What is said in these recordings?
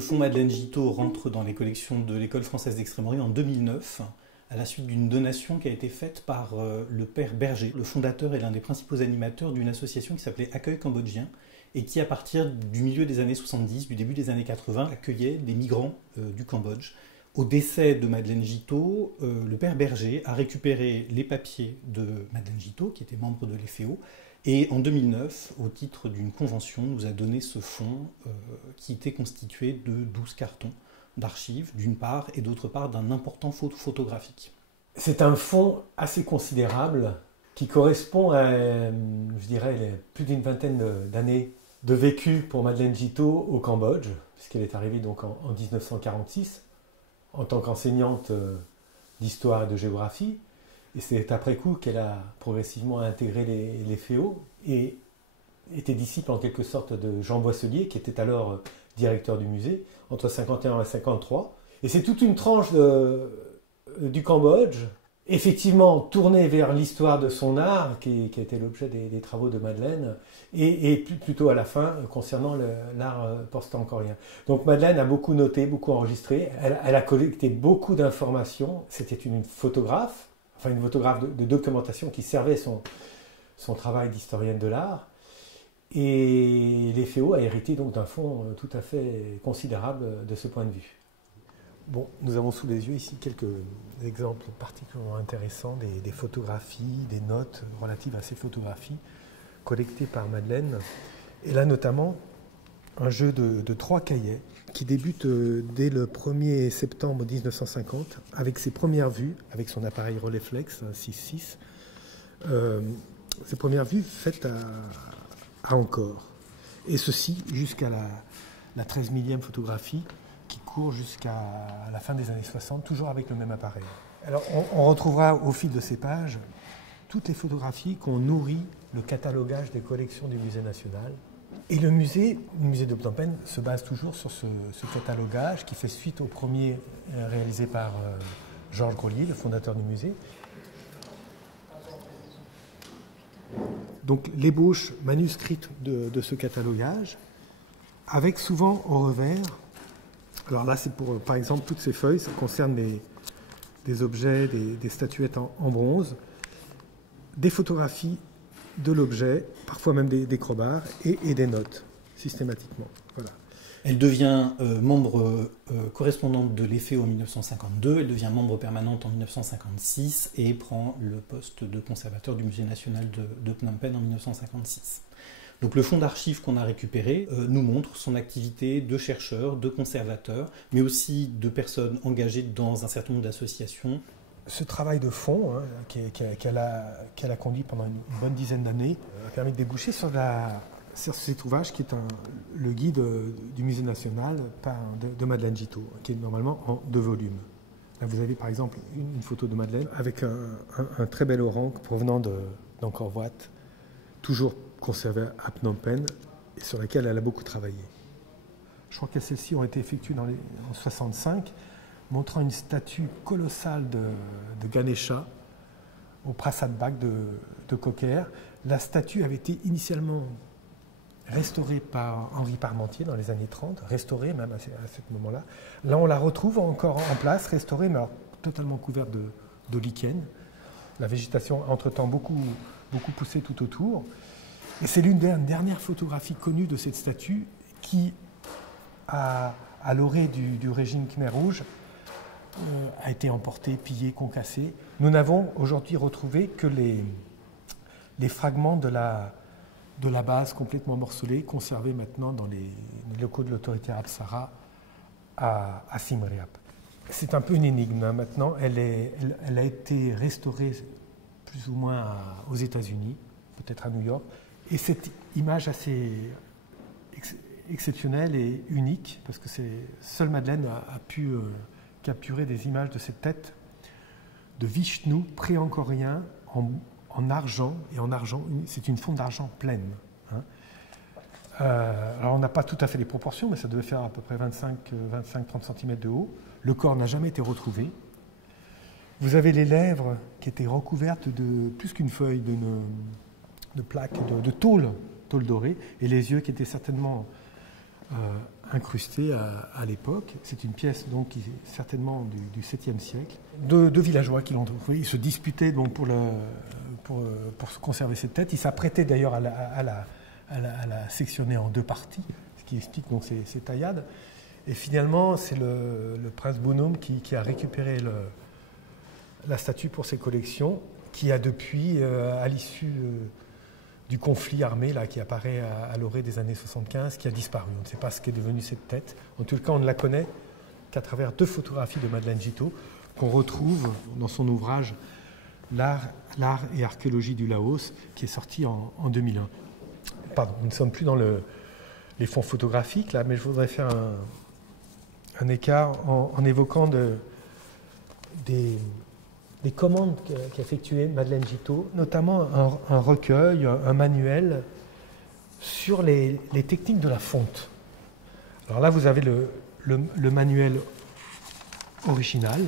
fonds Madeleine Giteau rentre dans les collections de l'École française d'Extrême-Orient en 2009, à la suite d'une donation qui a été faite par le père Berger, le fondateur et l'un des principaux animateurs d'une association qui s'appelait Accueil Cambodgien, et qui, à partir du milieu des années 70, du début des années 80, accueillait des migrants du Cambodge. Au décès de Madeleine Giteau, le père Berger a récupéré les papiers de Madeleine Giteau, qui était membre de l'EFEO, et en 2009, au titre d'une convention, nous a donné ce fonds qui était constitué de 12 cartons d'archives, d'une part, et d'autre part, d'un important fonds photographique. C'est un fonds assez considérable qui correspond à, je dirais, plus d'une vingtaine d'années de vécu pour Madeleine Giteau au Cambodge, puisqu'elle est arrivée donc en 1946 en tant qu'enseignante d'histoire et de géographie. Et c'est après coup qu'elle a progressivement intégré les FEO et était disciple en quelque sorte de Jean Boisselier, qui était alors directeur du musée, entre 51 et 53. Et c'est toute une tranche du Cambodge, effectivement tournée vers l'histoire de son art, qui a été l'objet des travaux de Madeleine, et plutôt à la fin, concernant l'art post-angkorien. Donc Madeleine a beaucoup noté, beaucoup enregistré, elle a collecté beaucoup d'informations, c'était une photographe, enfin une photographe de documentation qui servait son travail d'historienne de l'art. Et l'EFEO a hérité donc d'un fonds tout à fait considérable de ce point de vue. Bon, nous avons sous les yeux ici quelques exemples particulièrement intéressants des photographies, des notes relatives à ces photographies collectées par Madeleine. Et là notamment, un jeu de 3 cahiers qui débute dès le 1er septembre 1950 avec ses premières vues, avec son appareil Rolleiflex 6.6. Ses premières vues faites à Angkor. Et ceci jusqu'à la 13 millième photographie qui court jusqu'à la fin des années 60, toujours avec le même appareil. Alors on retrouvera au fil de ces pages toutes les photographies qui ont nourri le catalogage des collections du Musée national. Et le musée de Phnom Penh se base toujours sur ce catalogage qui fait suite au premier réalisé par Georges Grolier, le fondateur du musée. Donc l'ébauche manuscrite de ce catalogage, avec souvent au revers, alors là c'est pour par exemple toutes ces feuilles, ça concerne des objets, des statuettes en bronze, des photographies de l'objet, parfois même des crobards et des notes, systématiquement. Voilà. Elle devient membre correspondante de l'EFEO en 1952, elle devient membre permanente en 1956 et prend le poste de conservateur du Musée national de Phnom Penh en 1956. Donc le fonds d'archives qu'on a récupéré nous montre son activité de chercheur, de conservateur, mais aussi de personnes engagées dans un certain nombre d'associations. Ce travail de fond qu'elle a conduit pendant une bonne dizaine d'années a permis de déboucher sur cet ouvrage qui est le guide du Musée national de Madeleine Giteau, qui est normalement en 2 volumes. Là, vous avez par exemple une photo de Madeleine avec un très bel orang provenant d'Angkor Wat, toujours conservé à Phnom Penh et sur laquelle elle a beaucoup travaillé. Je crois que celles-ci ont été effectuées en 1965, montrant une statue colossale de Ganesha au Prasad Bag de Cocker. La statue avait été initialement restaurée par Henri Parmentier dans les années 30, restaurée même à ce moment-là. Là, on la retrouve encore en place, restaurée, mais alors totalement couverte de lichen. La végétation a entre-temps beaucoup poussé tout autour. Et c'est l'une des dernières photographies connues de cette statue qui, à l'orée du régime Khmer Rouge, a été emportée, pillée, concassée. Nous n'avons aujourd'hui retrouvé que les fragments de la base complètement morcelée, conservés maintenant dans les locaux de l'autorité Apsara à Siem Reap. C'est un peu une énigme. Hein. Maintenant, elle a été restaurée plus ou moins aux États-Unis, peut-être à New York. Et cette image assez exceptionnelle et unique, parce que seule Madeleine a pu capturer des images de cette tête de Vishnu pré-angkorien en argent, et en argent, c'est une fonte d'argent pleine. Hein. Alors on n'a pas tout à fait les proportions, mais ça devait faire à peu près 25-30 cm de haut. Le corps n'a jamais été retrouvé. Vous avez les lèvres qui étaient recouvertes de plus qu'une feuille, de plaques, de tôle dorée, et les yeux qui étaient certainement incrustée à l'époque. C'est une pièce donc, qui est certainement du 7e siècle. Deux villageois qui l'ont trouvé. Ils se disputaient donc, pour conserver cette tête. Ils s'apprêtaient d'ailleurs à la sectionner en 2 parties, ce qui explique donc, ces taillades. Et finalement, c'est le prince Bonhomme qui a récupéré la statue pour ses collections, qui a depuis, à l'issue du conflit armé là, qui apparaît à l'orée des années 75, qui a disparu. On ne sait pas ce qu'est devenu cette tête. En tout cas, on ne la connaît qu'à travers 2 photographies de Madeleine Gittot qu'on retrouve dans son ouvrage L'art et archéologie du Laos, qui est sorti en 2001. Pardon, nous ne sommes plus dans les fonds photographiques, là, mais je voudrais faire un écart en évoquant des commandes qu'effectuait Madeleine Gittot, notamment un recueil, un manuel sur les techniques de la fonte. Alors là, vous avez le manuel original,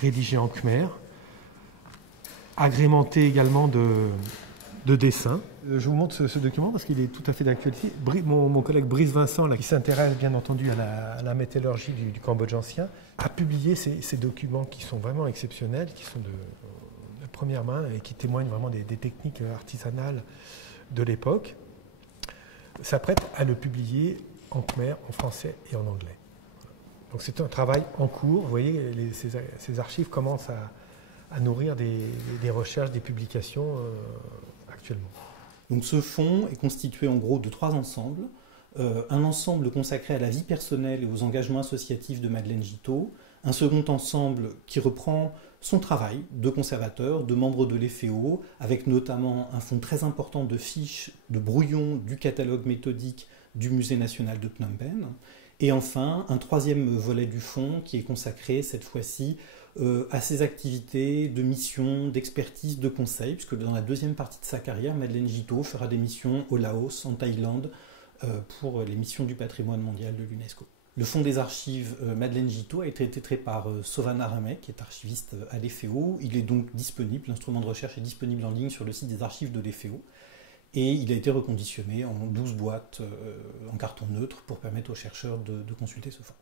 rédigé en khmer, agrémenté également de dessins. Je vous montre ce document parce qu'il est tout à fait d'actualité. Mon collègue Brice Vincent, là, qui s'intéresse bien entendu à la métallurgie du Cambodge ancien, a publié ces documents qui sont vraiment exceptionnels, qui sont de première main et qui témoignent vraiment des techniques artisanales de l'époque. S'apprête à le publier en khmer, en français et en anglais. Donc c'est un travail en cours. Vous voyez, ces archives commencent à nourrir des recherches, des publications actuellement. Donc ce fonds est constitué en gros de 3 ensembles. Un ensemble consacré à la vie personnelle et aux engagements associatifs de Madeleine Gittot. Un second ensemble qui reprend son travail de conservateur, de membre de l'EFEO, avec notamment un fonds très important de fiches, de brouillons du catalogue méthodique du Musée national de Phnom Penh. Et enfin, un 3e volet du fonds qui est consacré cette fois-ci à ses activités de mission, d'expertise, de conseil, puisque dans la 2e partie de sa carrière, Madeleine Gittot fera des missions au Laos, en Thaïlande, pour les missions du patrimoine mondial de l'UNESCO. Le fonds des archives Madeleine Gittot a été traité par Sovana Ramek, qui est archiviste à l'EFEO. Il est donc disponible, l'instrument de recherche est disponible en ligne sur le site des archives de l'EFEO. Et il a été reconditionné en 12 boîtes en carton neutre pour permettre aux chercheurs de consulter ce fonds.